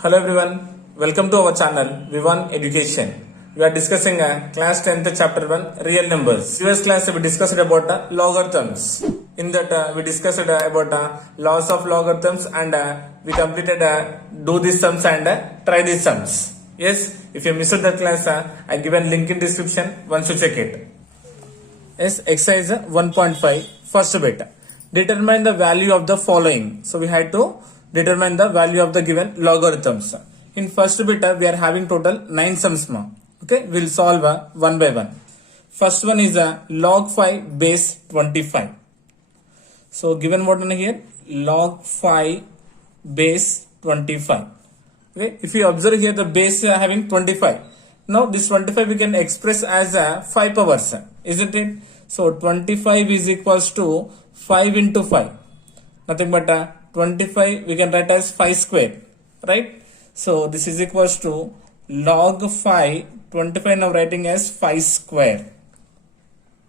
Hello everyone, welcome to our channel Vivan Education. We are discussing class 10th chapter 1 real numbers. Previous class we discussed about logarithms. In that we discussed about laws of logarithms and we completed do these sums and try these sums. Yes, if you missed that class, I given link in description once you check it. Yes, exercise 1.5 first bit. Determine the value of the following. So we had to determine the value of the given logarithms. In first bit we are having total 9 sums. Okay, we'll solve one by one. First one is log 5 base 25. So given what in here, log 5 base 25. Okay, if you observe here the base having 25. Now this 25 we can express as 5 powers, isn't it? So 25 is equals to 5 into 5. Nothing but 25 we can write as 5 square, right? So this is equals to log 5, 25 now writing as 5 square.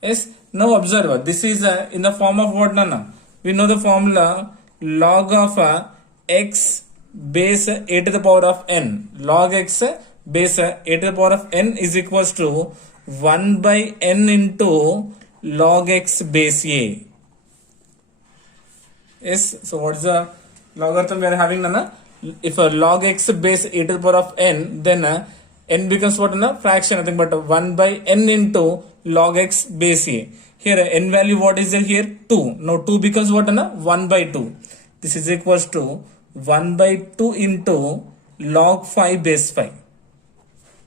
Yes, now observe, this is in the form of what, Nana? We know the formula log of x base a to the power of n. Log x base a to the power of n is equals to 1 by n into log x base a. Yes, so what's the logarithm we are having, Nana? If a log x base a to the power of n, then n becomes what, Nana? Fraction, nothing but 1 by n into log x base a. Here n value what is there here? 2. Now 2 becomes what, Nana? 1 by 2. This is equals to 1 by 2 into log 5 base 5.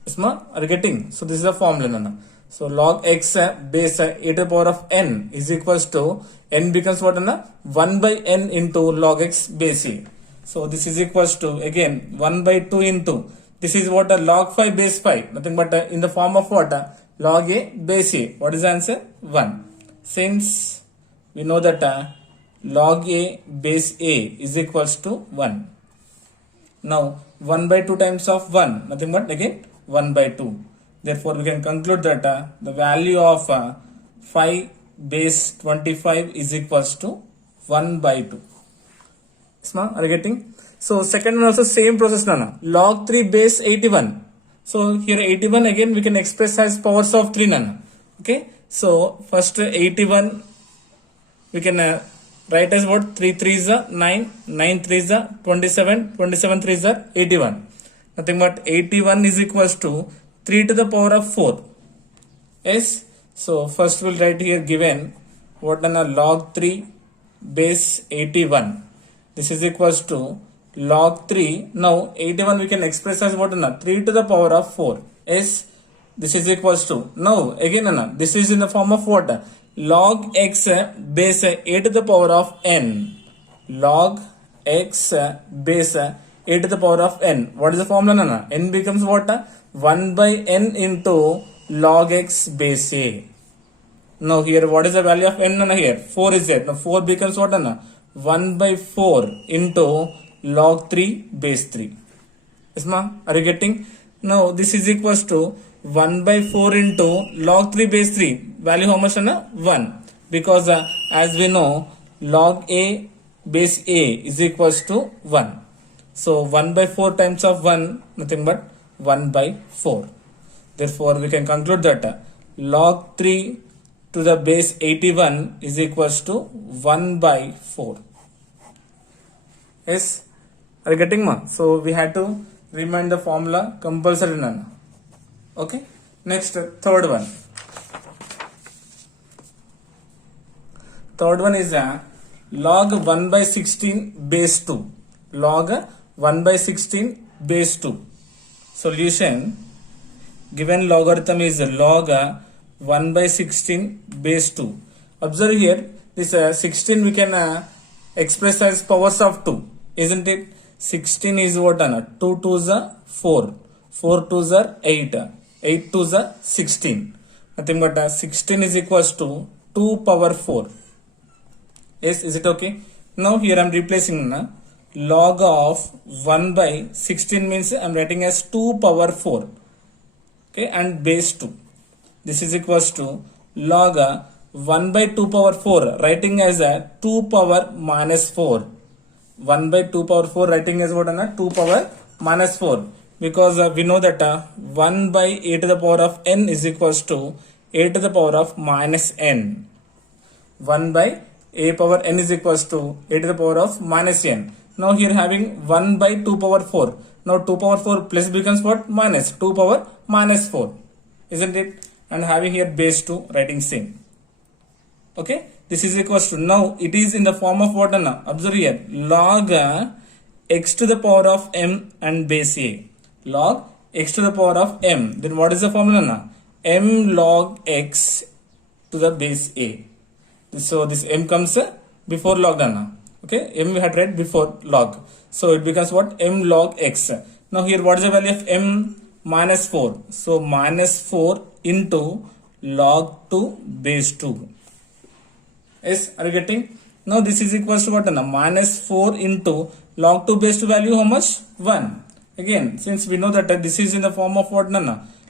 Yes, ma? Are you getting? So this is the formula, Nana. So log x base a to the power of n is equals to n becomes what, Nana? 1 by n into log x base a. So this is equals to again 1 by 2 into this is what a log 5 base 5, nothing but in the form of what, log a base a. What is the answer? 1. Since we know that log a base a is equals to 1. Now 1 by 2 times of 1, nothing but again 1 by 2. Therefore we can conclude that the value of 5 base 25 is equals to 1 by 2. Are you getting? So second one also same process, Nana. Log 3 base 81. So here 81 again we can express as powers of 3, Nana. Okay. So first 81 we can write as what? 3 3s are 9, 9 3s are 27, 27 3s are 81. Nothing but 81 is equals to 3 to the power of 4. Yes. So first we'll write here given what, Nana? Log 3 base 81. This is equals to log 3. Now 81 we can express as what, Anna? 3 to the power of 4. Yes, this is equals to, now again, Anna, this is in the form of what? Log x base a to the power of n. Log x base a to the power of n. What is the formula, Anna? N becomes what? 1 by n into log x base a. Now here what is the value of n, Anna? Here 4 is there. Now 4 becomes what, Anna? 1 by 4 into log 3 base 3. Yes, ma? Are you getting? Now this is equals to 1 by 4 into log 3 base 3. Value how much, Anna? 1. Because as we know, log a base a is equals to 1. So 1 by 4 times of 1, nothing but 1 by 4. Therefore we can conclude that log 3 to the base 81 is equals to 1 by 4. Yes, are you getting, ma? So we had to remind the formula compulsory, Nana. Okay, next third one. Third one is log 1 by 16 base 2. Log 1 by 16 base 2. Solution, given logarithm is log 1 by 16 base 2. Observe here, this 16 we can express as powers of 2, isn't it? 16 is what, Anna? 2 2s are 4, 4 2s are 8, 8 2s are 16. Nothing but 16 is equals to 2 power 4. Yes, is it okay? Now here I am replacing, Anna. Log of 1 by 16 means I am writing as 2 power 4. Okay, and base 2. This is equals to log 1 by 2 power 4, writing as 2 power minus 4. 1 by 2 power 4 writing as what, 2 power minus 4? Because we know that 1 by a to the power of n is equals to a to the power of minus n. 1 by a power n is equals to a to the power of minus n. Now here having 1 by 2 power 4. Now 2 power 4 plus becomes what? Minus 2 power minus 4. Isn't it? And having here base 2, writing same. Okay, this is equals to, now it is in the form of what? Observe here, log x to the power of m and base a. Log x to the power of m. Then what is the formula? M log x to the base a. So this m comes before log. Okay, m we had read before log. So it becomes what? M log x. Now here what is the value of m? Minus 4. So minus 4 into log 2 base 2. Yes, are you getting? Now this is equals to what? Minus 4 into log 2 base 2 value how much? 1. Again, since we know that this is in the form of what?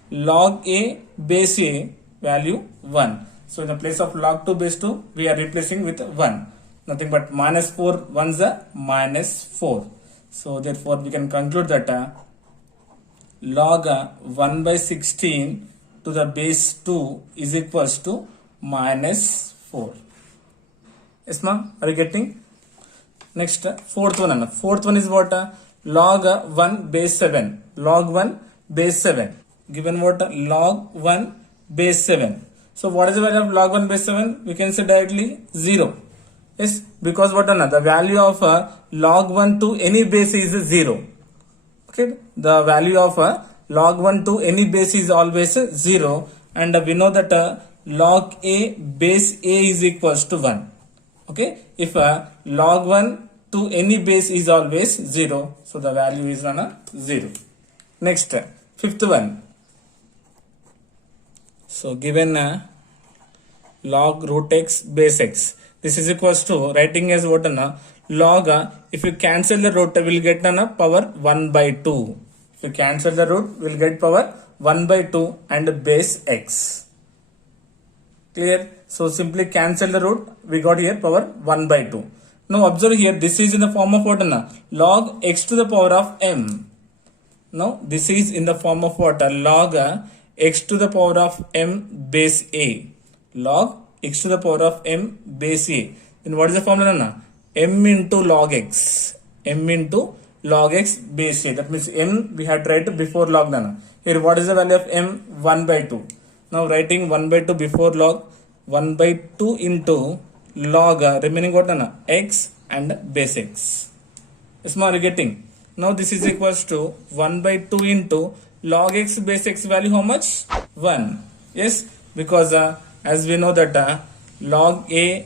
Log a base a value 1. So in the place of log 2 base 2, we are replacing with 1. Nothing but minus 4 ones are minus 4. So therefore we can conclude that log 1 by 16 to the base 2 is equals to minus 4. Yes, ma'am? Are you getting? Next, fourth one. Fourth one is what? Log 1 base 7. Log 1 base 7. Given what? Log 1 base 7. So what is the value of log 1 base 7? We can say directly 0. Yes, because what? The value of log 1 to any base is 0. Okay, the value of log 1 to any base is always 0. And we know that log a base a is equals to 1. Okay, if log 1 to any base is always 0, so the value is 0. Next, fifth one. So given log root x base x, this is equals to, writing as what? Log, if you cancel the root, we will get power 1 by 2. If you cancel the root, we will get power 1 by 2 and base x. Clear? So simply cancel the root, we got here power 1 by 2. Now observe here, this is in the form of what? Log x to the power of m. Now this is in the form of what? Log x to the power of m base a. Log x to the power of m base a. Then what is the formula? M into log x. M into log x base a. That means m we had tried before log. Here what is the value of m? 1 by 2. Now writing 1 by 2 before log, 1 by 2 into log remaining what? X and base x. Yes, are you getting? Now this is equals to 1 by 2 into log x base x value how much? 1. Yes, because as we know that log a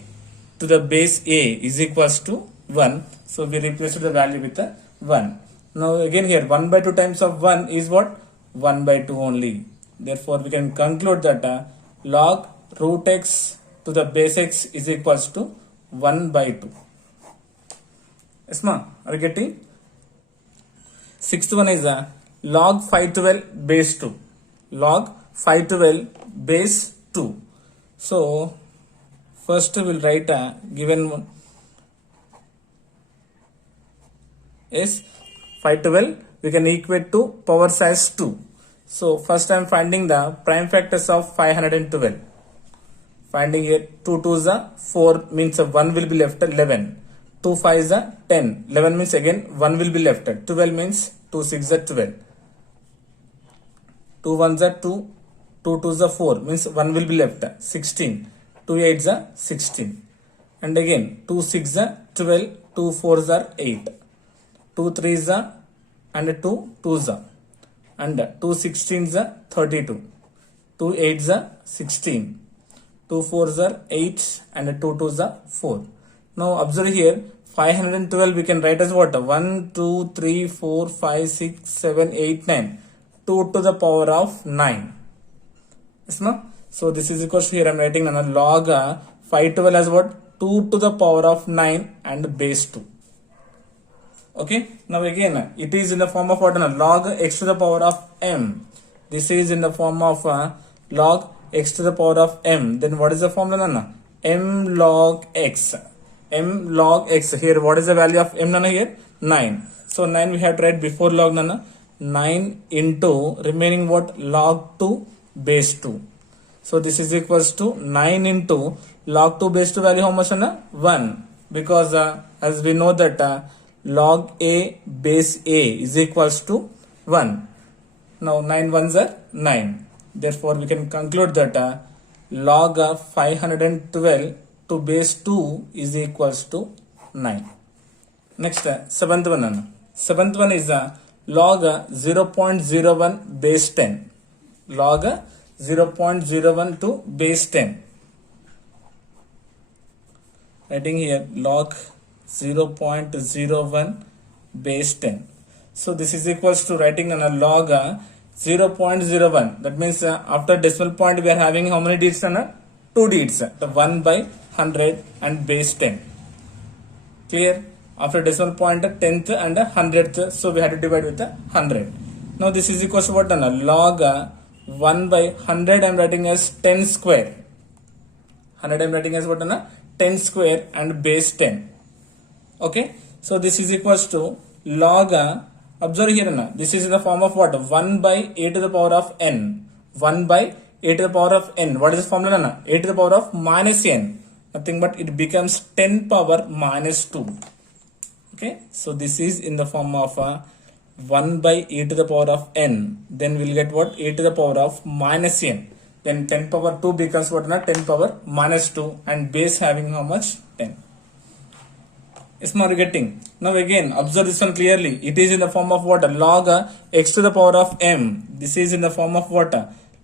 to the base a is equals to 1. So we replace the value with 1. Now again here 1 by 2 times of 1 is what? 1 by 2 only. Therefore we can conclude that log root x to the base x is equals to 1 by 2. Yes, ma? Are you getting? Sixth one is log 512 base 2. Log 512 base 2. So first we will write a given one is 512 we can equate to power size 2. So first I am finding the prime factors of 512. Finding here 2 2s are 4 means 1 will be left 11. 2 5s are 10. 11 means again 1 will be left. 12 means 2 6 are 12. 2 1s are 2. 2 2s are 4 means 1 will be left. 16. 2 8s are 16. And again 2 6s are 12. 2 4s are 8. 2 3s are and 2 2s are. And 2 16s are 32. 2 8s are 16. 2 4s are 8 and 2 2s are 4. Now observe here 512 we can write as what? 1, 2, 3, 4, 5, 6, 7, 8, 9. 2 to the power of 9. Yes, ma? So this is equal to here I am writing log 512 as what? 2 to the power of 9 and base 2. Okay. Now again it is in the form of what? Log x to the power of m. This is in the form of log x to the power of m. Then what is the formula? M log x. M log x. Here what is the value of m here? 9. So 9 we have to write before log nana. 9 into remaining what? Log 2 base 2. So this is equals to 9 into log 2 base 2 value how much nana? 1. Because as we know that log a base a is equals to 1. Now 9 ones are 9. Therefore we can conclude that log 512 to base 2 is equals to 9. Next, seventh one. Seventh one is log 0.01 base 10. Log 0.01 to base 10. Writing here log 0.01 base 10. So this is equals to writing on a log 0.01. That means after decimal point we are having how many digits? 2 digits. The 1 by 100 and base 10. Clear? After decimal point 10th and 100th, so we have to divide with 100. Now this is equals to what? Log 1 by 100 I am writing as 10 square. 100 I am writing as what? 10 square and base 10. Okay, so this is equals to log observe here this is in the form of what? 1 by a to the power of n. 1 by a to the power of n. What is the formula? A to the power of minus n. Nothing but it becomes 10 power minus 2. Okay, so this is in the form of 1 by a to the power of n. Then we'll get what? A to the power of minus n. Then 10 power 2 becomes what? 10 power minus 2 and base having how much? 10. Is more getting. Now again observe this one clearly. It is in the form of what? Log x to the power of m. This is in the form of what?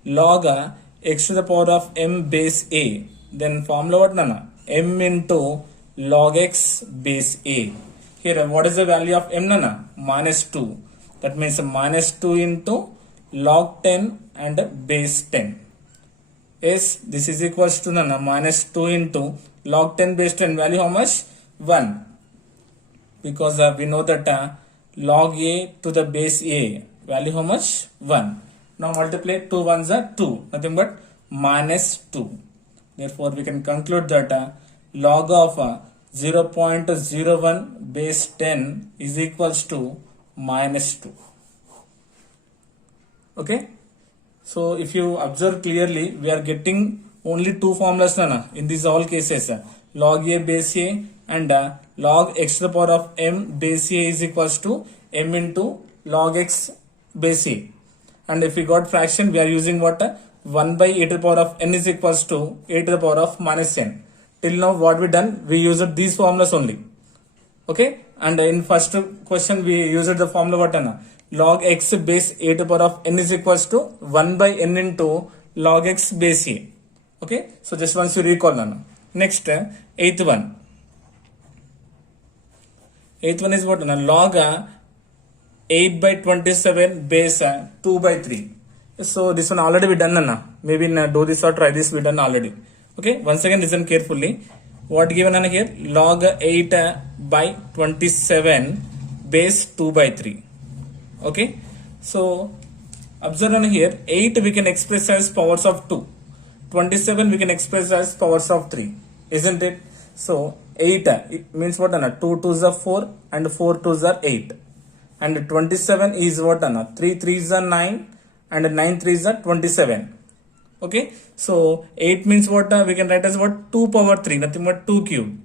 Log x to the power of m base a. Then formula what? M into log x base a. Here what is the value of m? Minus 2. That means minus 2 into log 10 and base 10. Yes, this is equals to minus 2 into log 10 base 10 value how much? 1. Because we know that log a to the base a value how much? 1. Now multiply 2 ones are 2. Nothing but minus 2. Therefore we can conclude that log of 0.01 base 10 is equals to minus 2. Okay. So if you observe clearly, we are getting only two formulas in these all cases. Log a base a and log x to the power of m base a is equals to m into log x base a. And if we got fraction, we are using what? 1 by a to the power of n is equals to a to the power of minus n. Till now what we done? We used these formulas only. Okay. And in first question we used the formula what? Log x base a to the power of n is equals to 1 by n into log x base a. Okay. So just once you recall. Next, eighth one. Eighth one is what? Log 8 by 27 base 2 by 3. So this one already we done. Maybe do this or try this we done already. Okay. Once again listen carefully. What given here? Log 8 by 27 base 2 by 3. Okay. So observe here 8 we can express as powers of 2. 27 we can express as powers of 3. Isn't it? So 8 it means what? 2 2s are 4 and 4 2s are 8. And 27 is what? 3 3s are 9 and 9 3s are 27. Okay. So 8 means what? We can write as what? 2 power 3. Nothing but 2 cube.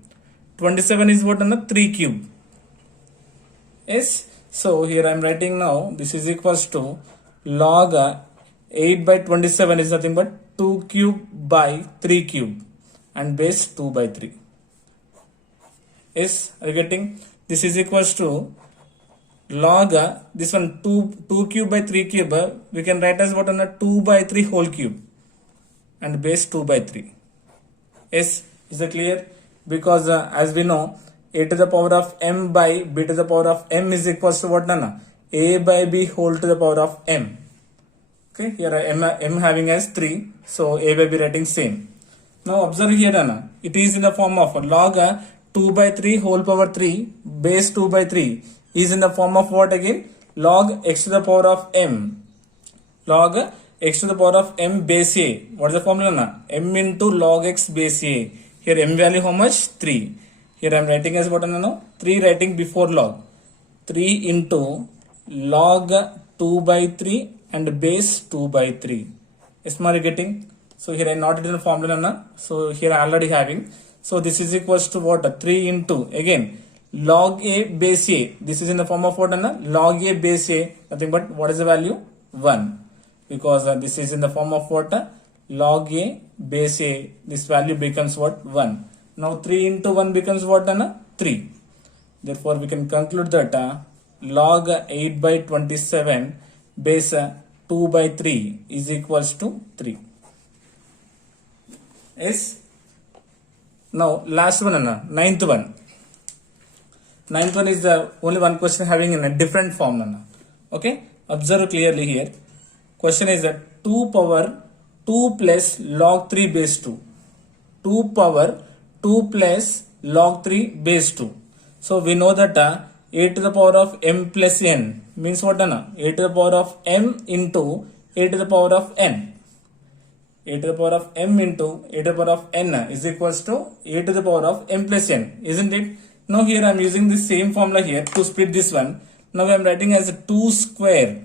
27 is what? 3 cube. Yes. So here I am writing now. This is equals to log 8 by 27 is nothing but 2 cube by 3 cube and base 2 by 3. Yes. Are you getting? This is equals to log this one 2 cube by 3 cube. We can write as what? 2 by 3 whole cube and base 2 by 3. Yes. Is it clear? Because as we know a to the power of m by b to the power of m is equals to what? A by b whole to the power of m. Okay. Here m having as 3. So a by b writing same. Now observe here it is in the form of log 2 by 3 whole power 3 base 2 by 3 is in the form of what again? Log x to the power of m. Log x to the power of m base a. What is the formula? M into log x base a. Here m value how much? 3. Here I am writing as what? 3 writing before log. 3 into log 2 by 3 and base 2 by 3. Yes, are you getting? So here I not written formula na. So here I already having. So this is equals to what? 3 into again log a base a. This is in the form of what? Na? Log a base a. Nothing but what is the value? 1. Because this is in the form of what? Log a base a. This value becomes what? 1. Now 3 into 1 becomes what? Na? 3. Therefore we can conclude that log 8 by 27 base 2 by 3 is equals to 3. Yes. Now last one, ninth one. Ninth one is the only one question having in a different form. Okay. Observe clearly here. Question is that 2 power 2 plus log 3 base 2. 2 power 2 plus log 3 base 2. So we know that a to the power of m plus n means what? A to the power of m into a to the power of n. A to the power of m into a to the power of n is equals to a to the power of m plus n, isn't it? Now here I am using the same formula here to split this one. Now I am writing as 2 square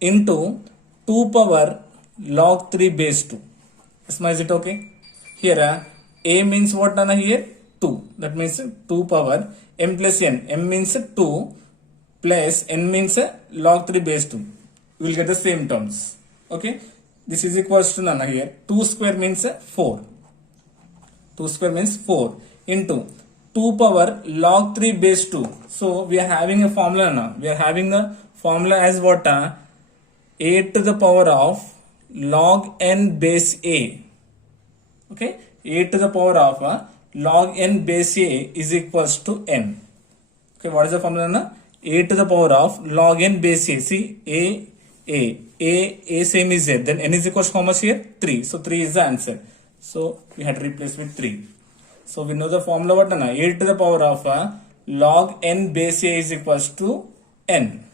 into 2 power log 3 base 2. Is it okay? Here a means what here? 2. That means 2 power m plus n. M means 2 plus n means log 3 base 2. You will get the same terms. Okay. This is equals to here. 2 square means 4. 2 square means 4 into 2 power log 3 base 2. So we are having a formula now. We are having the formula as what? A to the power of log n base a. Okay. A to the power of log n base a is equals to n. Okay, what is the formula? A to the power of log n base a. See, a same is there. Then n is equals to how much here? 3. So 3 is the answer. So we had to replace with 3. So we know the formula what? A to the power of log n base a is equals to n.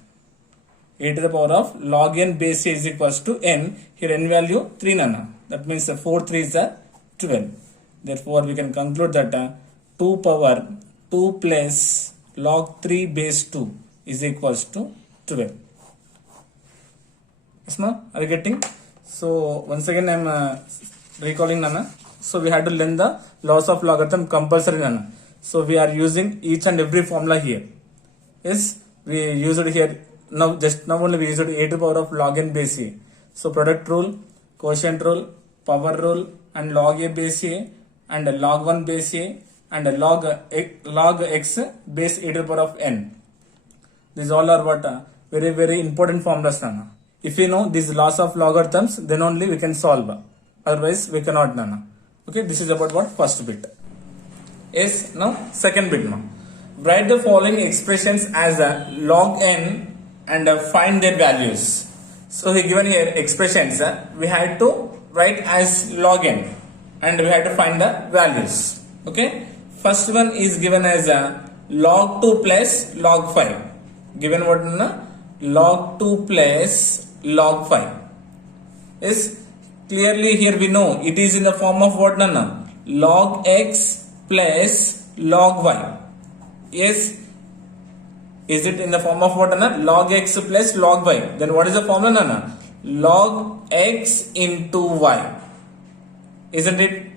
A to the power of log n base a is equals to n. Here n value 3 nana. That means 4 3 is 12. Therefore, we can conclude that 2 power 2 plus log 3 base 2 is equals to 12. Yes, ma? Are you getting? So, once again I am recalling Nana. So, we had to learn the laws of logarithm compulsory Nana. So, we are using each and every formula here. Yes, we used it here. Now only we used a to the power of log n base a. So, product rule, quotient rule, power rule, and log a base a, and log 1 base a, and log x base a to the power of n. These all are what? Very, very important formulas. Nana. If you know these laws of logarithms, then only we can solve. Otherwise, we cannot. Nana. Okay, this is about what? First bit. Yes, now second bit. Now. Write the following expressions as a log n and find their values. So, he given here expressions. We had to write as log n. And we have to find the values. Okay. First one is given as a log 2 plus log 5. Given what? Log 2 plus log 5. Yes. Clearly here we know it is in the form of what? Log x plus log y. Yes. Is it in the form of what? Log x plus log y. Then what is the formula? Log x into y. Isn't it?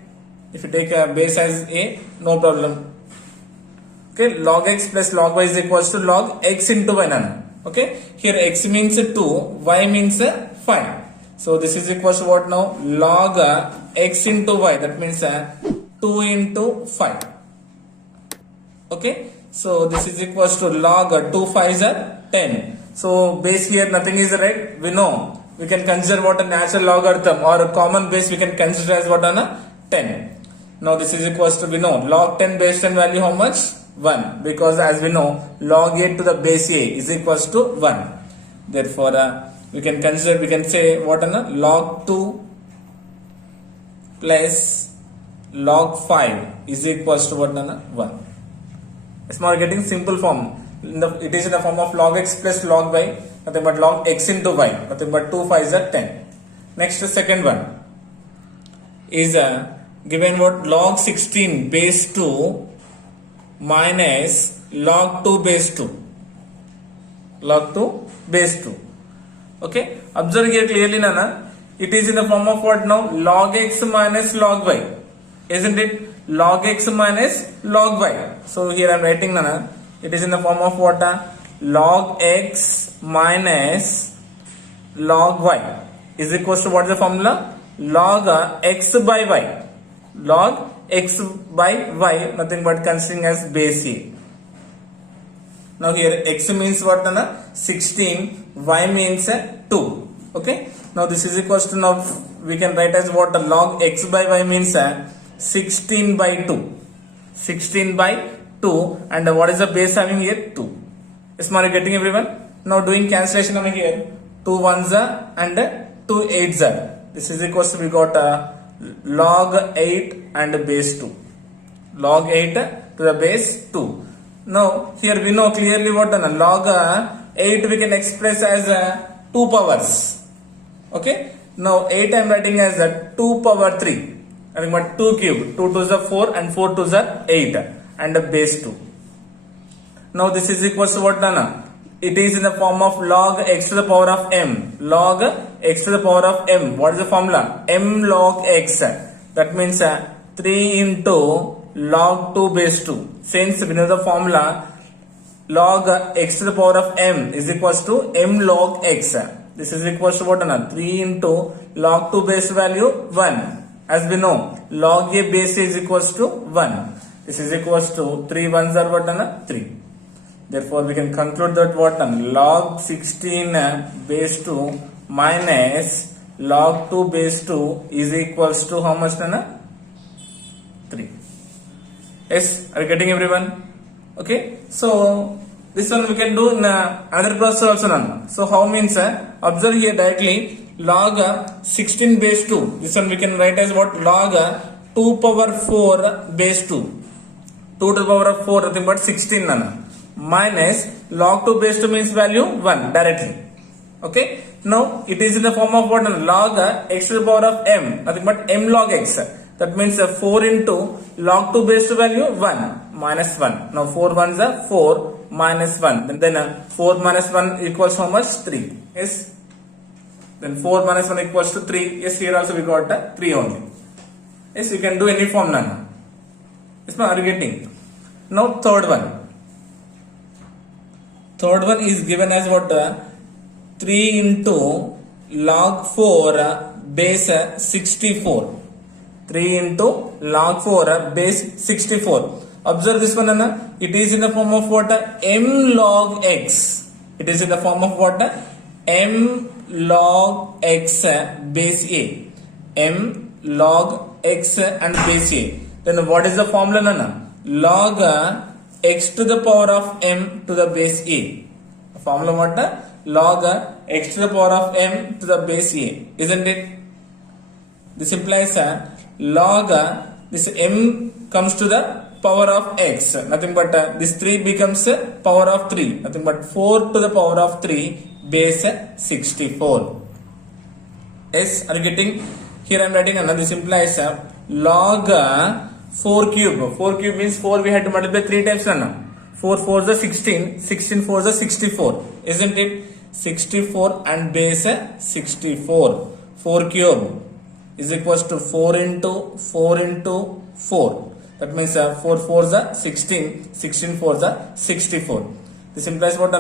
If you take a base as a, no problem. Okay, log x plus log y is equals to log x into y. Okay, here x means 2, y means 5. So this is equals to what now? Log x into y. That means 2 into 5. Okay, so this is equals to log 2 5 is 10. So base here nothing is right. We know. We can consider what a natural logarithm or a common base we can consider as what 10. Now this is equals to we know log 10 base 10 value how much? 1. Because as we know log a to the base a is equals to 1. Therefore we can consider, we can say what log 2 plus log 5 is equals to what 1. It's not getting simple form. It is in the form of log x plus log y. Nothing but log x into y. Nothing but 2 5 is 10. Next, second one is given what? Log 16 base 2 minus log 2 base 2. log 2 base 2. Okay, observe here clearly Nana. It is in the form of what now? Log x minus log y. Isn't it? Log x minus log y. So here I am writing Nana. It is in the form of what? Log x minus log y is equals to what is the formula? Log x by y. Log x by y, nothing but considering as base a. Now here x means what? 16, y means 2. Okay. Now this is equals to, now we can write as what? Log x by y means 16 by 2. 16 by 2, and what is the base having here? 2. Is my getting everyone? Now doing cancellation over here. 2 ones and 2 eights are. This is equals to, we got log 8 and base 2. Log 8 to the base 2. Now here we know clearly what log 8 we can express as 2 powers. Okay. Now 8 I am writing as 2 power 3. I think what 2 cube. 2 to the 4 and 4 to the 8 and the base 2. Now this is equals to what done? It is in the form of log x to the power of m. Log x to the power of m. What is the formula? M log x. That means 3 into log 2 base 2. Since we know the formula, log x to the power of m is equals to m log x. This is equals to what? 3 into log 2 base value 1. As we know, log a base is equals to 1. This is equals to 3 ones are what? 3. Therefore, we can conclude that what? Log 16 base 2 minus log 2 base 2 is equals to how much? 3. Yes, are you getting everyone? Okay. So, this one we can do in another process also. So, how means? Observe here directly. Log 16 base 2. This one we can write as what? Log 2 power 4 base 2. 2 to the power of 4, nothing but 16 minus log 2 base 2 means value 1 directly. Okay. Now it is in the form of what? Log x to the power of m, nothing but m log x. That means 4 into log 2 base 2 value 1 minus 1. Now 4 ones are 4 minus 1. Then 4 minus 1 equals how much? 3. Yes. Then 4 minus 1 equals to 3. Yes, here also we got 3 only. Yes, you can do any form now. Yes, are you getting? Now third one. Third one is given as what? 3 into log 4 base 64. 3 into log 4 base 64. Observe this one, Anna. It is in the form of what? M log x. It is in the form of what? M log x base a. M log x and base a. Then what is the formula, Nana? Log x to the power of m to the base a. Formula what? Log x to the power of m to the base a. Isn't it? This implies log this m comes to the power of x. Nothing but this 3 becomes power of 3. Nothing but 4 to the power of 3 base 64. Yes, are you getting? Here I am writing another. This implies log 4 cube. 4 cube means 4 we had to multiply 3 times. 4 4 is the 16. 16 4 is the 64. Isn't it? 64 and base 64. 4 cube is equals to 4 into 4 into 4. That means 4 4 is the 16. 16 4 is the 64. This implies what?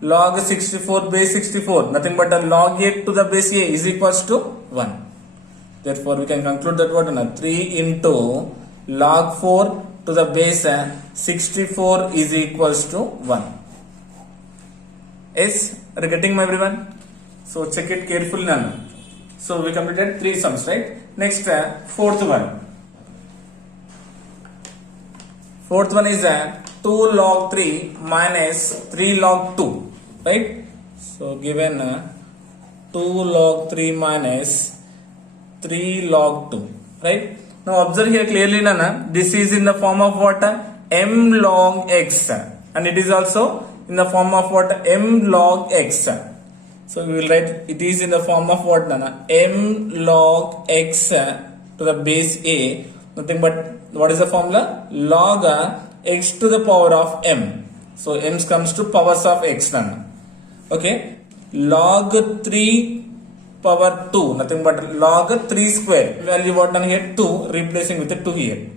Log 64 base 64. Nothing but log a to the base a is equals to 1. Therefore, we can conclude that what? 3 into log 4 to the base 64 is equals to 1. Yes, are you getting my everyone? So check it carefully now. So we completed 3 sums, right? Next, fourth one. Fourth one is 2 log 3 minus 3 log 2, right? So given 2 log 3 minus 3 log 2, right? Now observe here clearly, Nana. This is in the form of what? M log x, and it is also in the form of what? M log x. So we will write it is in the form of what, Nana? M log x to the base a. Nothing but what is the formula? Log x to the power of m. So m comes to powers of x, Nana. Okay, log 3 power 2, nothing but log 3 square, value what done here 2, replacing with the 2 here,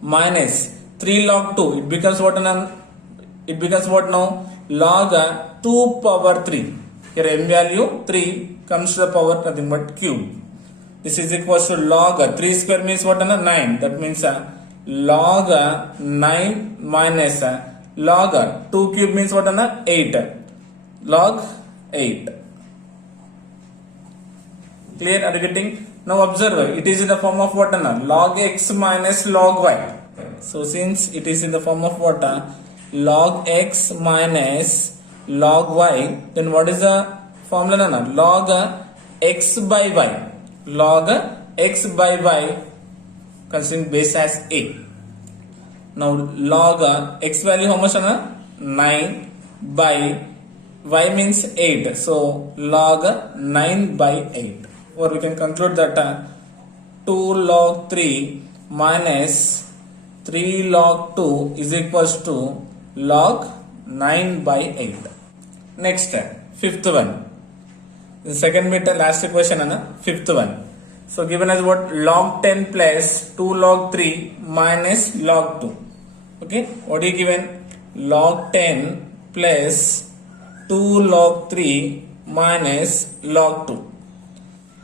minus 3 log 2, it becomes what now, log 2 power 3, here m value 3 comes to the power nothing but cube. This is equals to log 3 square means what 9, that means log 9 minus log 2 cube means what 8, log 8. Clear? Are you getting? Now observe, it is in the form of what? Log x minus log y. So since it is in the form of what? Log x minus log y, then what is the formula? Log x by y. Log x by y considering base as a. Now log x value how much? 9 by y means 8. So log 9 by 8. Or we can conclude that 2 log 3 minus 3 log 2 is equals to log 9 by 8. Next, fifth one. The second bit, last equation, fifth one. So given as what? Log 10 plus 2 log 3 minus log 2. Okay, what is given? Log 10 plus 2 log 3 minus log 2.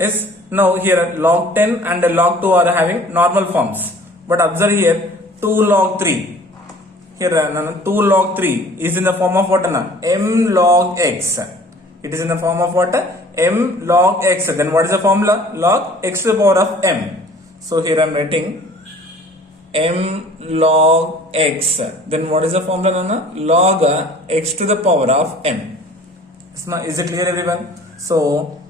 Yes, now here log 10 and log 2 are having normal forms. But observe here 2 log 3. Here 2 log 3 is in the form of what? M log x. It is in the form of what? M log x. Then what is the formula? Log x to the power of m. So here I am writing m log x. Then what is the formula? Log x to the power of m. Is it clear, everyone? So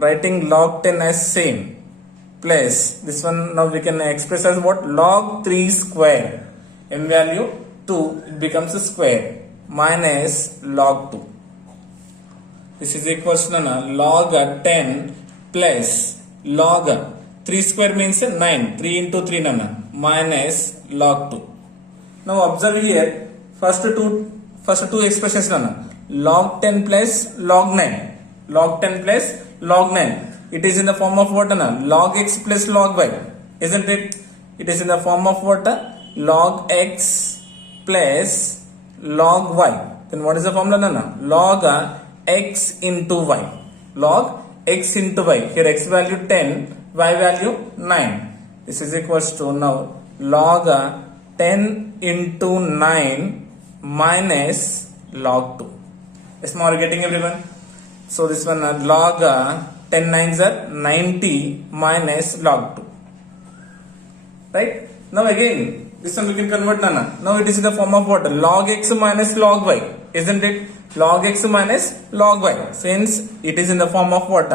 writing log 10 as same plus this one, now we can express as what? Log 3 square, m value 2, it becomes a square, minus log 2. This is equals to log 10 plus log 3 square means 9, 3 into 3 minus log 2. Now observe here first two expressions, log 10 plus log 9, log 10 plus log 9, it is in the form of what? Log x plus log y, isn't it? It is in the form of what? Log x plus log y. Then what is the formula? Log x into y. Log x into y. Here x value 10, y value 9. This is equals to now log 10 into 9 minus log 2. Is more getting, everyone? So this one log 10 9s are 90 minus log 2. Right? Now again, this one we can convert Now it is in the form of what? Log x minus log y. Isn't it? Log x minus log y. Since it is in the form of what?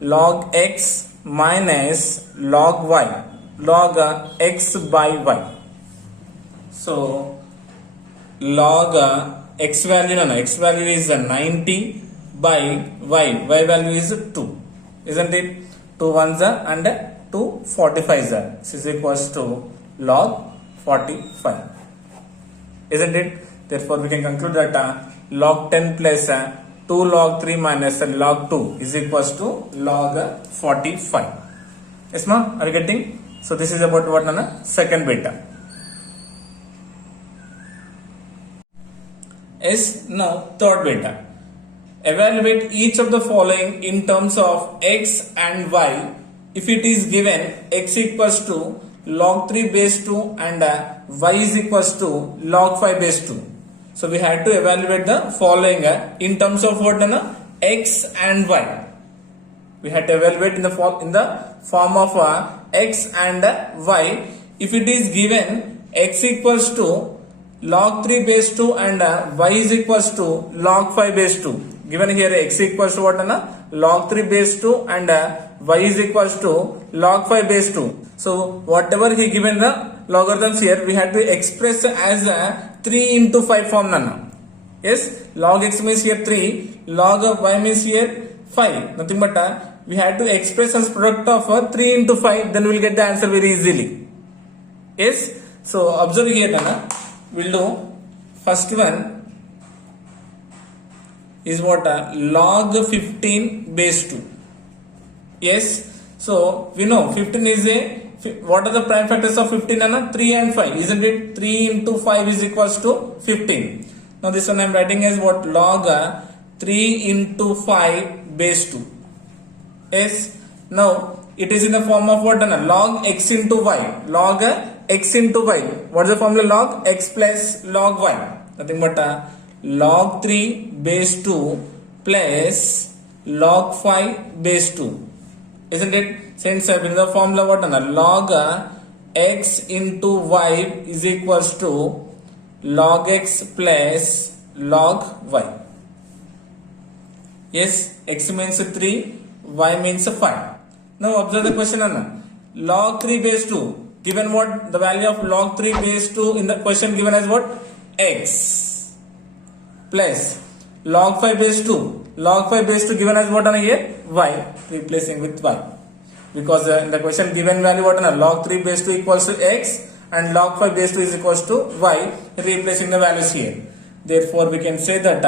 Log x minus log y. Log x by y. So log x value is 90 by y value is 2, isn't it? 2 ones and 2 45s. This is equals to log 45, isn't it? Therefore we can conclude that log 10 plus 2 log 3 minus log 2 is equals to log 45. Yes ma, are you getting? So this is about what? Second beta. Yes, now third beta. Evaluate each of the following in terms of x and y if it is given x equals to log 3 base 2 and y is equals to log 5 base 2. So we had to evaluate the following in terms of what? X and y. We had to evaluate in the form of x and y if it is given x equals to log 3 base 2 and y is equals to log 5 base 2. Given here x equals to what? Log 3 base 2 and y is equals to log 5 base 2. So whatever he given the logarithms here, we had to express as 3 into 5 form. Yes, log x means here 3, log y means here 5. Nothing but we had to express as product of 3 into 5, then we will get the answer very easily. Yes, so observe here, we'll do first one. is what? Log 15 base 2. Yes. So we know 15 is a, what are the prime factors of 15? Anna? 3 and 5. Isn't it? 3 into 5 is equals to 15. Now this one I am writing as what? Log 3 into 5 base 2. Yes. Now it is in the form of what? Anna? Log x into y. Log x into y. What is the formula? Log x plus log y. Nothing but log 3 base 2 plus log 5 base 2. Isn't it? Since I bring the formula what? Log x into y is equals to log x plus log y. Yes, x means 3, y means 5. Now observe the question, Anna. Log 3 base 2. Given what? The value of log 3 base 2 in the question given as what? X. Plus log 5 base 2. Log 5 base 2 given as what on here? Y. Replacing with y. Because in the question given value what on log 3 base 2 equals to x and log 5 base 2 is equals to y. Replacing the values here. Therefore we can say that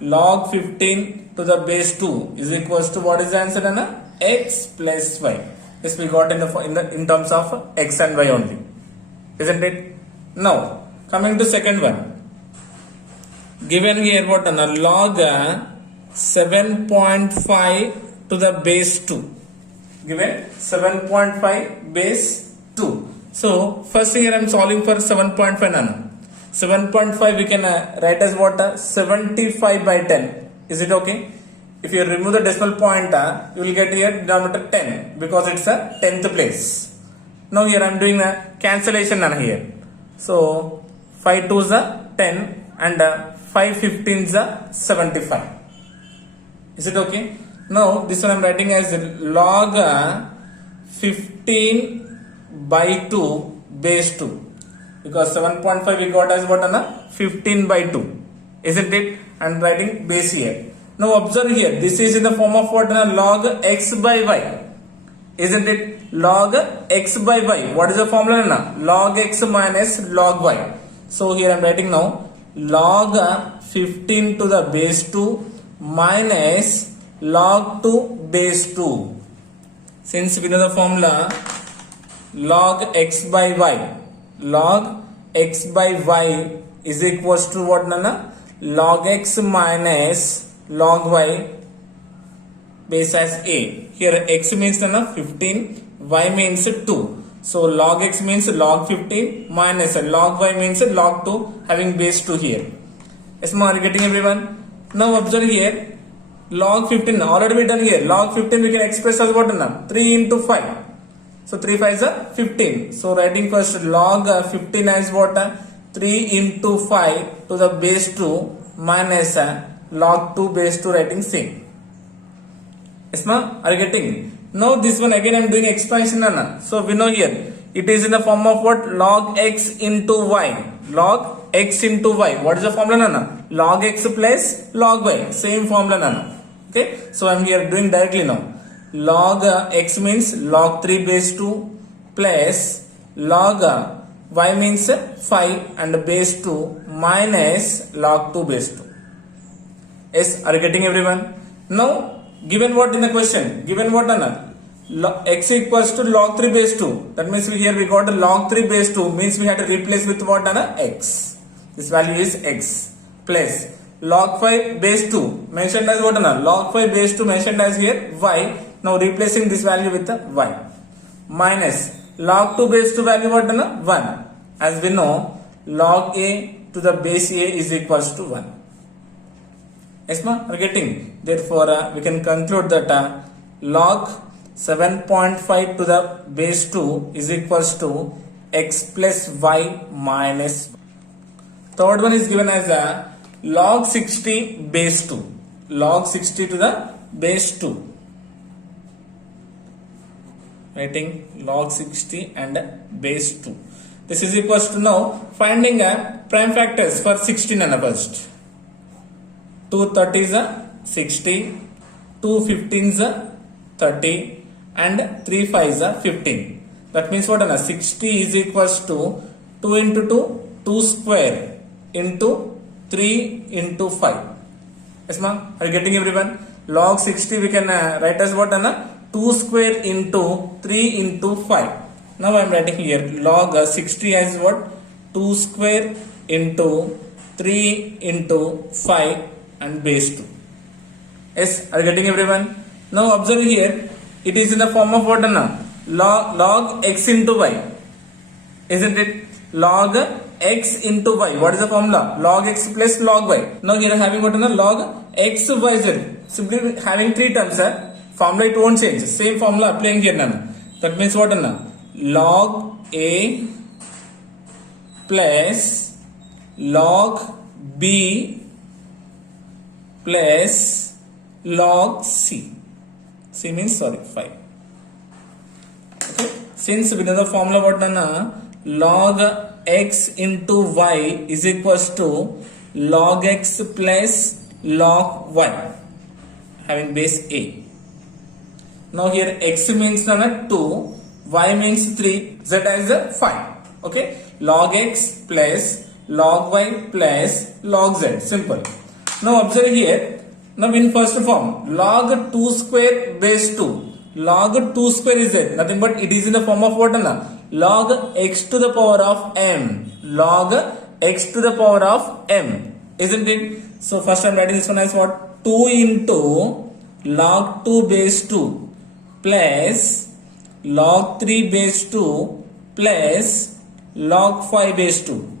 log 15 to the base 2 is equals to what is the answer, Anna? X plus y. This we got in terms of x and y only. Isn't it? Now coming to second one. Given here what? Anna? Log 7.5 to the base 2. Given 7.5 base 2. So first here I am solving for 7.5 Nana. 7.5 we can write as what? 75 by 10. Is it okay? If you remove the decimal point, you will get here denominator 10 because it's a 10th place. Now here I am doing a cancellation Nana here. So 5 2s are 10 and 5 15s are 75. Is it okay? Now this one I am writing as log 15 by 2 base 2. Because 7.5 we got as what, Anna? 15 by 2. Isn't it? I am writing base here. Now observe here. This is in the form of what, Anna? Log x by y. Isn't it? Log x by y. What is the formula, Anna? Log x minus log y. So here I am writing now log 15 to the base 2 minus log 2 base 2. Since we know the formula log x by y, log x by y is equals to what, Nana? Log x minus log y base as a. Here x means, Nana, 15, y means 2. So log x means log 15 minus log y means log 2 having base 2 here. Yes, are you getting everyone? Now observe here. Log 15 already we done here. Log 15 we can express as what, now? 3 into 5. So 3 5s are 15. So writing first log 15 as what? 3 into 5 to the base 2 minus log 2 base 2 writing same. Yes, are you getting? Now this one again I am doing expansion, Nana. So we know here it is in the form of what? Log x into y. Log x into y. What is the formula, Nana? Log x plus log y. Same formula, Nana. Okay. So I am here doing directly now. Log x means log 3 base 2 plus log y means 5 and base 2 minus log 2 base 2. Yes, are you getting everyone? Now given what in the question? Given what, Anna? X equals to log 3 base 2. That means here we got a log 3 base 2 means we have to replace with what, Anna? X. This value is x plus log 5 base 2 mentioned as what, Anna? Log 5 base 2 mentioned as here y. Now replacing this value with the y minus log 2 base 2 value what, Anna? 1. As we know log a to the base a is equals to 1. Yes, ma? Are getting? Therefore we can conclude that log 7.5 to the base 2 is equals to x plus y minus 1. Third one is given as log 60 base 2. Log 60 to the base 2. Writing log 60 and base 2. This is equals to now finding prime factors for 16 and first. 2 30s are 60, 2 15s are 30 and 3 5s are 15. That means what, 60 is equals to 2 into 2, 2 square into 3 into 5. Yes, ma'am. Are you getting everyone? Log 60 we can write as what, Anna? 2 square into 3 into 5. Now I am writing here log 60 as what? 2 square into 3 into 5 and base 2. Yes, are you getting everyone? Now observe here, it is in the form of what, Anna? Log x into y. Isn't it? Log x into y. What is the formula? Log x plus log y. Now here having what, Anna? Log x y z. Simply having three terms, sir. Formula it won't change. Same formula applying here, Nana. That means what, Anna? Log a plus log b plus log c. C means 5. Okay. Since we know the formula what, Nana? Log x into y is equals to log x plus log y, having base a. Now here x means 2, y means 3, z as 5. Okay, log x plus log y plus log z. Simple. Now observe here. Now in first form, log 2 square base 2. Log 2 square is it? Nothing but it is in the form of what, Anna? Log x to the power of m. Log x to the power of m. Isn't it? So first I am writing this one as what? 2 into log 2 base 2 plus log 3 base 2 plus log 5 base 2.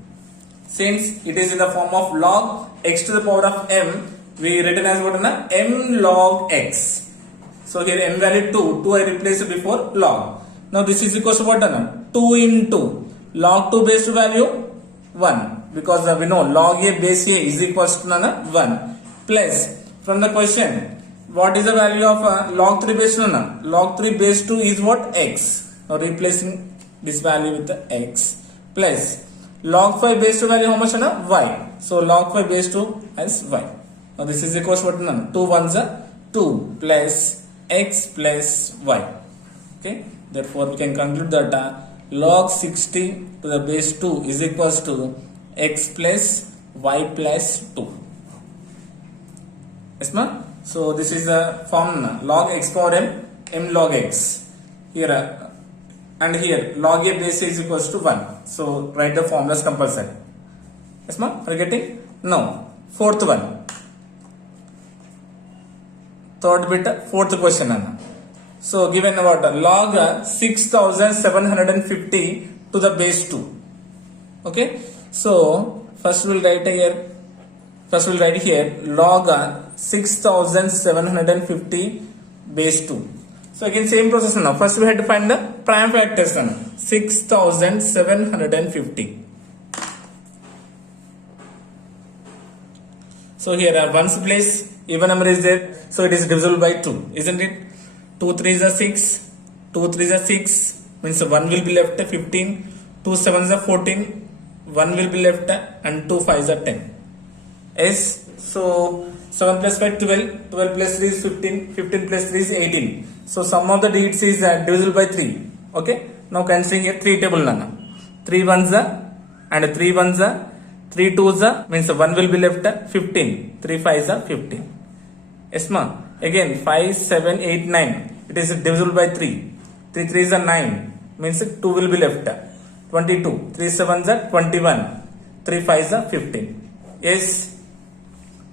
Since it is in the form of log x to the power of m, we written as what, Anna? M log x. So here n value 2 I replace before log. Now this is equal to what, Anna? 2 into log 2 base 2 value 1, because we know log a base a is equals to 1, plus from the question what is the value of log 3 base 2? Log 3 base 2 is what? X. Now replacing this value with the x, plus log 5 base 2 value how much, y. So log 5 base 2 as y. Now this is equals to what, 2 ones are 2 plus x plus y. Okay, therefore we can conclude that log 60 to the base 2 is equals to x plus y plus 2. Yes, ma'am. So this is the form log x power m log x. Here and here log a base is equals to 1. So write the formulas compulsory. Yes, ma'am. Are you getting? Now fourth one. Third bit, fourth question, Anna. So given what, log 6750 to the base 2. Okay. So first we'll write here. Log 6750 base 2. So again same process now. First we had to find the prime factors, Anna. 6750. So here ones place even number is there, so it is divisible by 2, isn't it? 2 3s are 6, 2 3s are 6, means 1 will be left 15, 2 7s are 14, 1 will be left and 2 5s are 10. Yes, so 7 plus 5 12, 12 plus 3 is 15, 15 plus 3 is 18. So sum of the digits is divisible by 3. Okay, now considering here 3 table, Nana. 3 ones are and 3 ones are, 3 2s are, means 1 will be left 15, 3 5s are 15. Yes, ma'am. Again 5 7 8 9, it is divisible by 3. 3 3s are 9, means 2 will be left 22, 3 7s are 21, 3 5s are 15. Yes.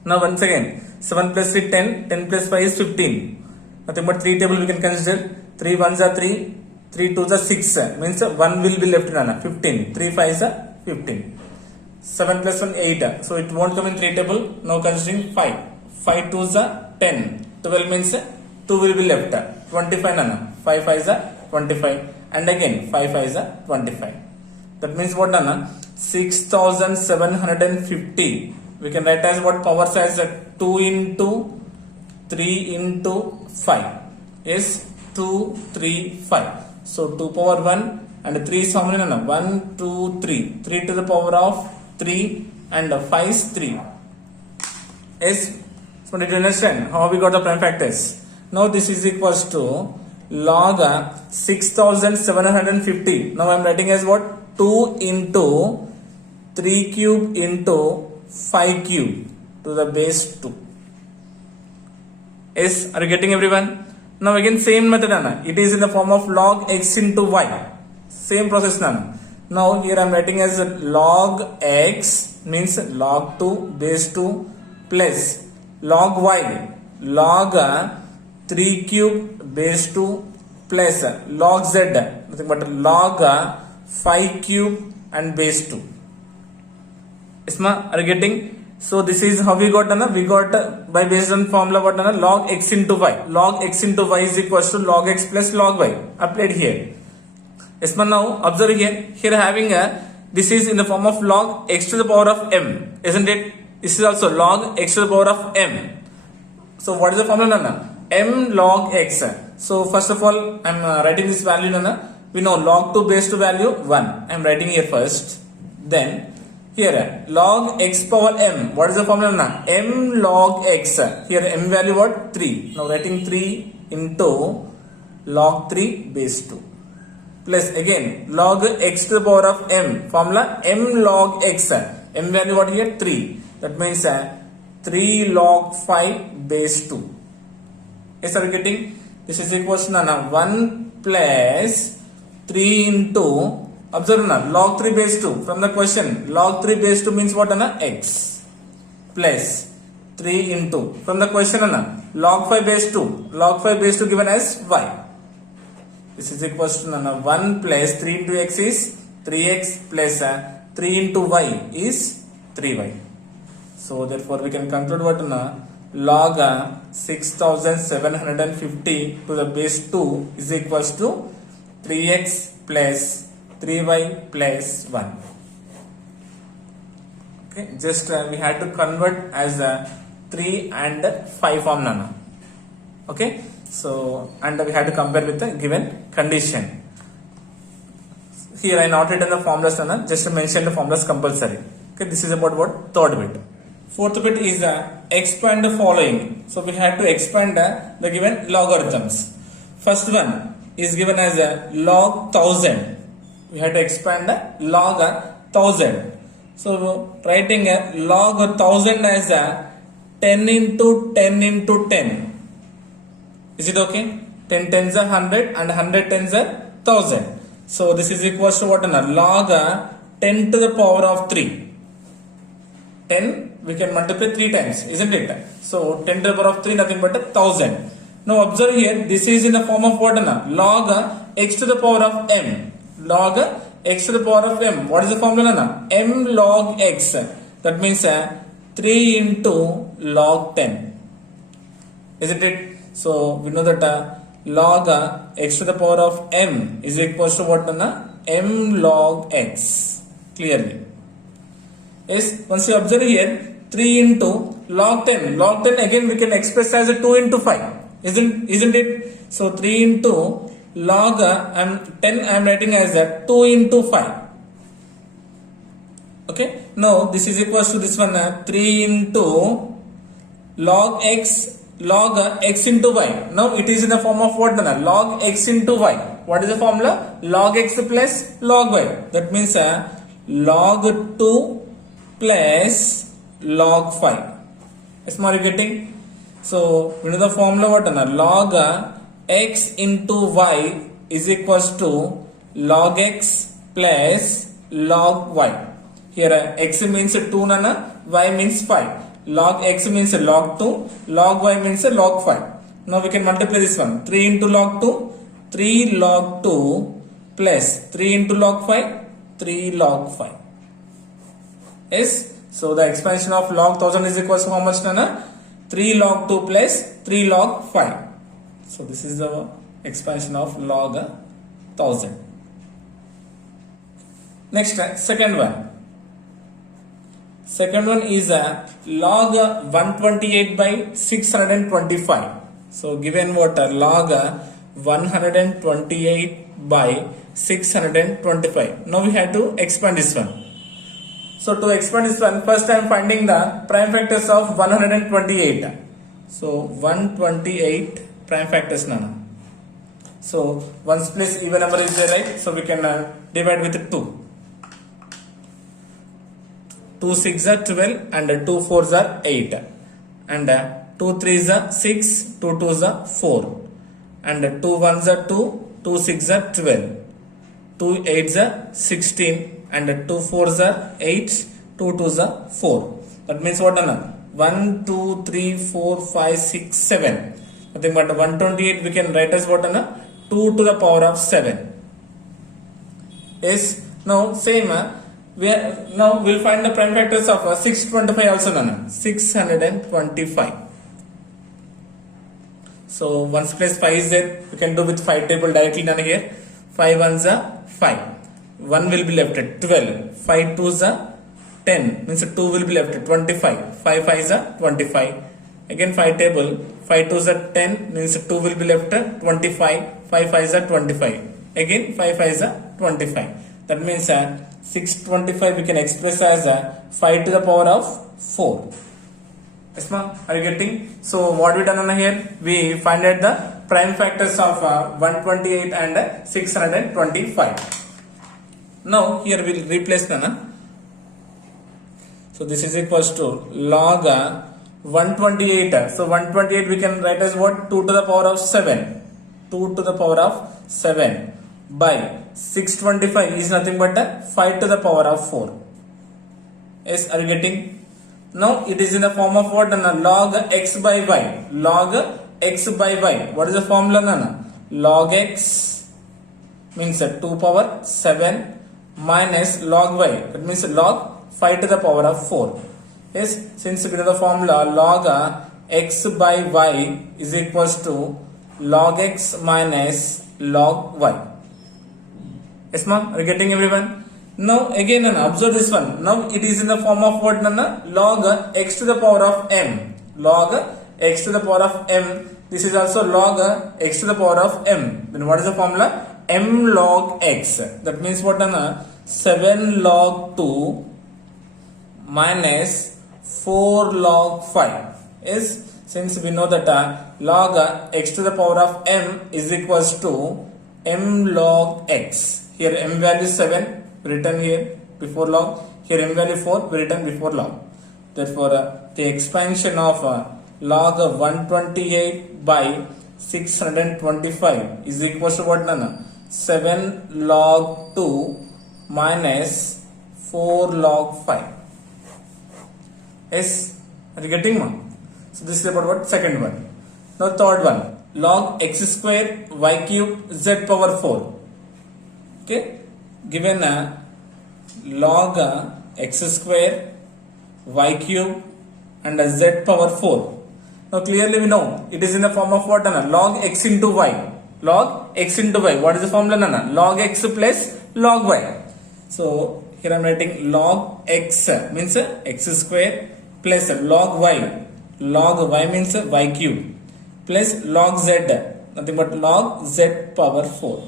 Now once again 7 plus 3 10, 10 plus 5 is 15. Nothing but 3 table we can consider. 3 1s are 3, 3 2s are 6, means 1 will be left, 15, 3 5s are 15. 7 plus 1 8, so it won't come in 3 table. Now considering 5, 5 2s are 10, 12 means 2 will be left, 25, 5 5s are 25, and again 5 5s are 25. That means what, 6750 we can write as what, power size 2 into 3 into 5 is 2 3 5. So 2 power 1 and 3 is how many, 1 2 3, 3 to the power of 3 and 5 is 3. Yes. So did you understand how we got the prime factors? Now this is equals to log 6750. Now I am writing as what, 2 into 3 cube into 5 cube to the base 2. Yes, are you getting everyone? Now again same method Anna. It is in the form of log x into y. Same process Nana. Now here I am writing as log x means log 2 base 2 plus log y log 3 cube base 2 plus log z nothing but log 5 cube and base 2. Isma, are you getting? So this is how we got Anna. We got by based on formula what Anna, log x into y. Log x into y is equals to log x plus log y. Applied here. Isma, now observe here. Here having a this is in the form of log x to the power of m, isn't it? This is also log x to the power of m. So what is the formula Anna? M log x. So first of all I am writing this value Anna. We know log 2 base 2 value 1. I am writing here first. Then here log x power m. What is the formula now? M log x. Here m value what? 3. Now writing 3 into log 3 base 2 plus again log x to the power of m. Formula m log x. M value what here? 3. That means 3 log 5 base 2. Yes, are you getting? This is equals to 1 plus 3 into observe now log 3 base 2 from the question. Log 3 base 2 means what Anna? X plus 3 into from the question Anna log 5 base 2. Log 5 base 2 given as y. This is equals to Anna 1 plus 3 into x is 3x plus 3 into y is 3y. So therefore we can conclude what Anna log 6750 to the base 2 is equals to 3x plus 3y plus 1. Okay, just we had to convert as 3 and 5 form Nana. Okay, so and we had to compare with the given condition. Here I not written the formulas Nana, just to mention the formulas compulsory. Okay, this is about what? Third bit. Fourth bit is expand the following. So we had to expand the given logarithms. First one is given as log 1000. We have to expand the log 1000. So writing a log 1000 as 10 into 10 into 10. Is it okay? 10 tens are 100 and 100 tens are 1000. So this is equals to what? Log 10 to the power of 3. 10 we can multiply 3 times, isn't it? So 10 to the power of 3 nothing but 1000. Now observe here, this is in the form of what? Log x to the power of m. Log x to the power of m. What is the formula now? M log x. That means 3 into log 10. Isn't it? So we know that log x to the power of m is equals to what? M log x. Clearly. Yes. Once you observe here, 3 into log 10. Log 10 again we can express as a 2 into 5. Isn't it? So 3 into log 10 I am writing as a 2 into 5. Okay, now this is equals to this one 3 into log x into y. Now it is in the form of what? Log x into y. What is the formula? Log x plus log y. That means log 2 plus log 5. Is more you getting? So we know the formula what? Log x into y is equals to log x plus log y. Here x means 2 nana, y means 5. Log x means log 2, log y means log 5. Now we can multiply this one. 3 into log 2, 3 log 2 plus 3 into log 5, 3 log 5. Yes. So the expansion of log 1000 is equals to how much nana? 3 log 2 plus 3 log 5. So this is the expansion of log 1000. Next, second one. Second one is log 128 by 625. So given what? Log 128 by 625. Now we have to expand this one. So to expand this one, first I am finding the prime factors of 128. So 128 prime factors nana. So ones place even number is there, right? So we can divide with 2. 2 6 are 12 and 2 4s are 8. And 2 3s are 6, 2 2s are 4, and 2 1s are 2, 2 6s are 12, 2 8s are 16, and 2 4s are 8, 2 2s are 4. That means what, Anna? 1 2 3 4 5 6 7. Nothing but 128 we can write as what, Anna? 2 to the power of 7. Yes. Now same. Now we'll find the prime factors of 625 also, Nana. 625. So 1's place 5 is there. You can do with 5 table directly, Nana, here. 5 1's are 5. 1 will be left at 12. 5 2's are 10. Means 2 will be left at 25. 5 5's are 25. Again 5 table. 5 2's are 10. Means 2 will be left at 25. 5 5's are 25. Again 5 5's are 25. That means 625 we can express as 5 to the power of 4. Yes, ma'am? Are you getting? So what we done here? We find out the prime factors of 128 and 625. Now here we'll replace Nana. So this is equals to log 128. So 128 we can write as what? 2 to the power of 7. 2 to the power of 7 by 625 is nothing but 5 to the power of 4. Yes, are you getting? Now it is in the form of what, Nana? Log x by y. Log x by y. What is the formula, Nana? Log x means 2 power 7 minus log y. That means log 5 to the power of 4. Yes, since we know the formula, log x by y is equals to log x minus log y. Yes, ma'am? Are you getting, everyone? Now again, Nana, observe this one. Now it is in the form of what, Nana? Log x to the power of m. Log x to the power of m. This is also log x to the power of m. Then what is the formula? M log x. That means what, Nana? 7 log 2 minus 4 log 5. Yes, since we know that log x to the power of m is equals to m log x. Here m value 7 written here before log. Here m value 4 written before log. Therefore the expansion of log 128 by 625 is equals to what, Nana? 7 log 2 minus 4 log 5. Yes, are you getting, ma'am? So this is about what? Second one. Now third one. Log x square y cube z power 4. Okay, given log x square y cube and z power 4. Now clearly we know it is in the form of what, Nana? Log x into y. Log x into y. What is the formula, Nana? Log x plus log y. So here I am writing log x means x square plus log y. Log y means y cube plus log z, nothing but log z power 4.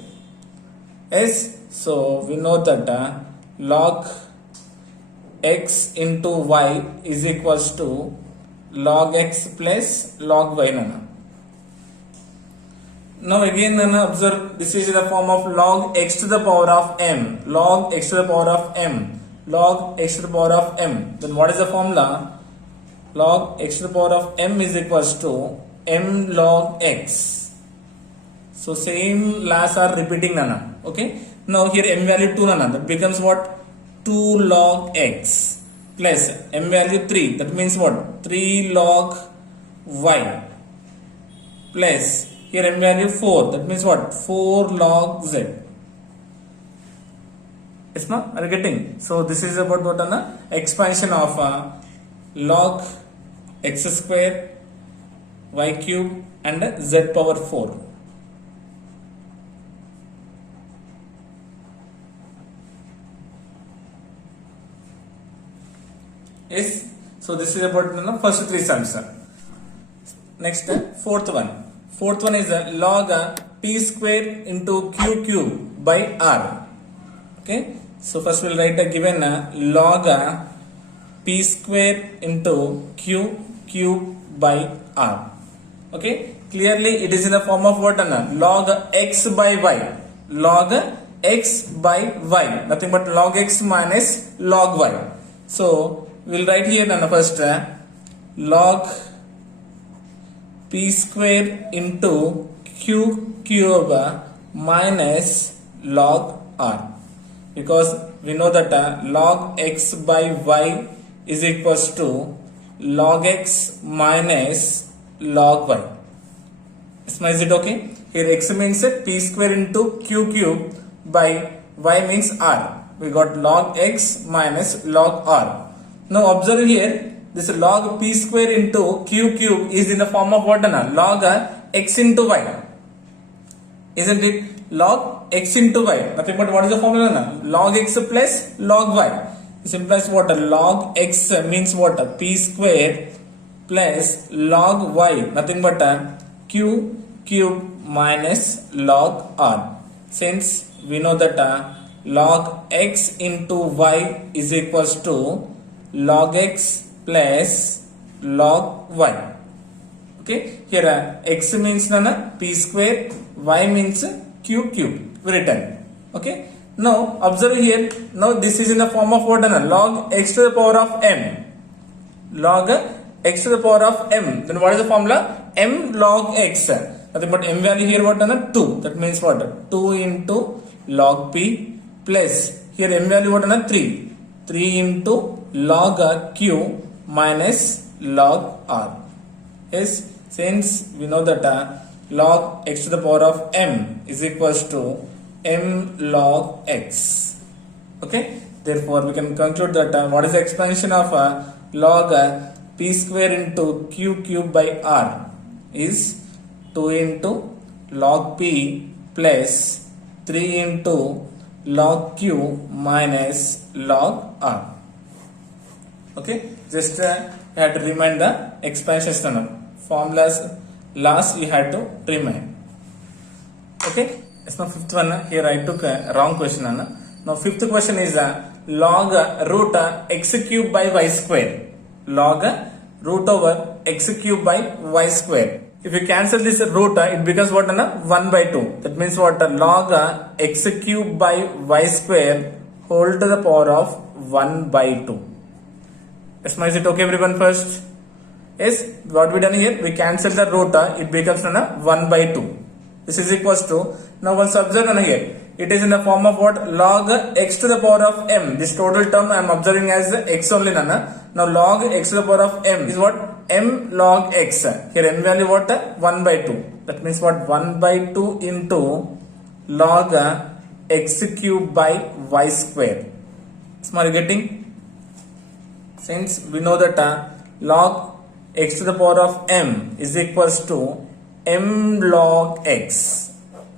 Yes, so we know that log x into y is equals to log x plus log y, Nana. Now again, Nana, observe this is in the form of log x to the power of m. Log x to the power of m. Log x to the power of m. Then what is the formula? Log x to the power of m is equals to m log x. So same laws are repeating, Nana. Okay. Now here m value 2, Nana. That becomes what? 2 log x plus m value 3. That means what? 3 log y plus here m value 4. That means what? 4 log z. Yes, ma'am? Are you getting? So this is about what, Nana? Expansion of log x square y cube and z power 4. Yes, so this is about the first three sums. Next, fourth one. Fourth one is log p square into q cube by r. Okay, so first we'll write a given log p square into q cube by r. Okay, clearly it is in the form of what, log x by y. Log x by y, nothing but log x minus log y. So we'll write here first log p square into q cube minus log r, because we know that log x by y is equals to log x minus log y. Is it okay? Here x means p square into q cube by y means r. We got log x minus log r. Now observe here, this log p square into q cube is in the form of what? Log x into y. Isn't it? Log x into y. Nothing but what is the formula? Log x plus log y. This implies what? Log x means what? P square plus log y. Nothing but q cube minus log r. Since we know that log x into y is equals to log x plus log y. Okay, here x means p square, y means q cube. We written. Okay, now observe here. Now this is in the form of what? Log x to the power of m. Log x to the power of m. Then what is the formula? M log x. Nothing but m value here what? 2. That means what? 2 into log p plus here m value what? 3. 3 into log q minus log r. Yes, since we know that log x to the power of m is equals to m log x. Okay, therefore we can conclude that what is the expansion of log p square into q cube by r is 2 into log p plus 3 into log q minus log r. Okay, just you have to remind the expansion formulas. Last you had to remind. Okay, it's now fifth one. Here I took a wrong question. Now fifth question is log root x cube by y square. Log root over x cube by y square. If you cancel this root, it becomes what? 1 by 2. That means what? Log x cube by y square whole to the power of 1 by 2. Is it okay everyone first? Yes, what we done here? We cancel the root, it becomes 1 by 2. This is equals to, now once observe here, it is in the form of what? Log x to the power of m. This total term I am observing as x only. Now log x to the power of m is what? M log x. Here m value what? 1 by 2. That means what? 1 by 2 into log x cube by y square. Are you getting? Since we know that log x to the power of m is equals to m log x.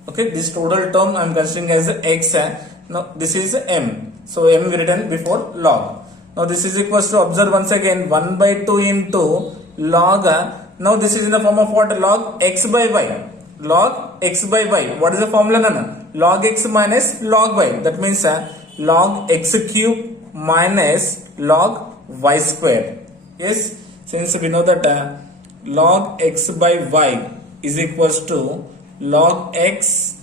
Okay, this total term I am considering as x. Now this is m. So m written before log. Now this is equals to, observe once again, 1 by 2 into log. Now this is in the form of what? Log x by y. Log x by y. What is the formula? Log x minus log y. That means log x cube minus log y square. Yes, since we know that log x by y is equals to log x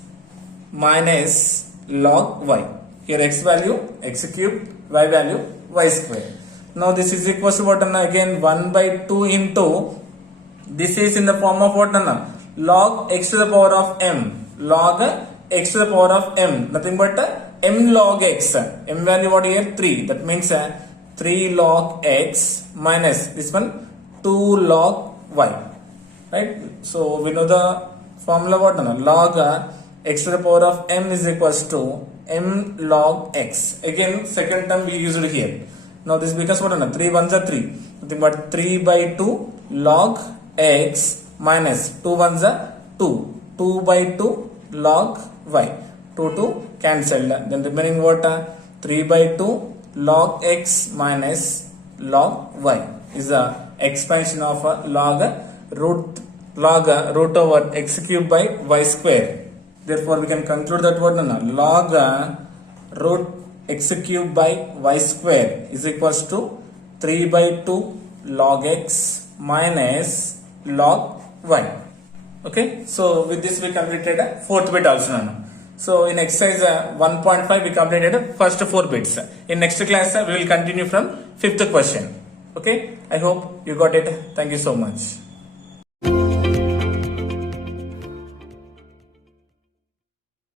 minus log y. Here x value x cube, y value y square. Now this is equals to what? Again 1 by 2 into, this is in the form of what? Log x to the power of m. Log x to the power of m. Nothing but m log x. M value what here? 3. That means 3 log x minus this one 2 log y. Right? So we know the formula what? Log x to the power of m is equals to m log x. Again second term we used here. Now this becomes what? 3 ones are 3. Nothing but 3 by 2 log x minus 2 ones are 2. 2 by 2 log y. 2 cancelled. Then remaining what? 3 by 2 log x minus log y is the expansion of log root over x cube by y square. Therefore we can conclude that what? Log root x cube by y square is equals to 3 by 2 log x minus log y. Okay, so with this we completed fourth bit also. So in exercise 1.5 we completed first 4 bits. In next class we will continue from 5th question. Okay, I hope you got it. Thank you so much.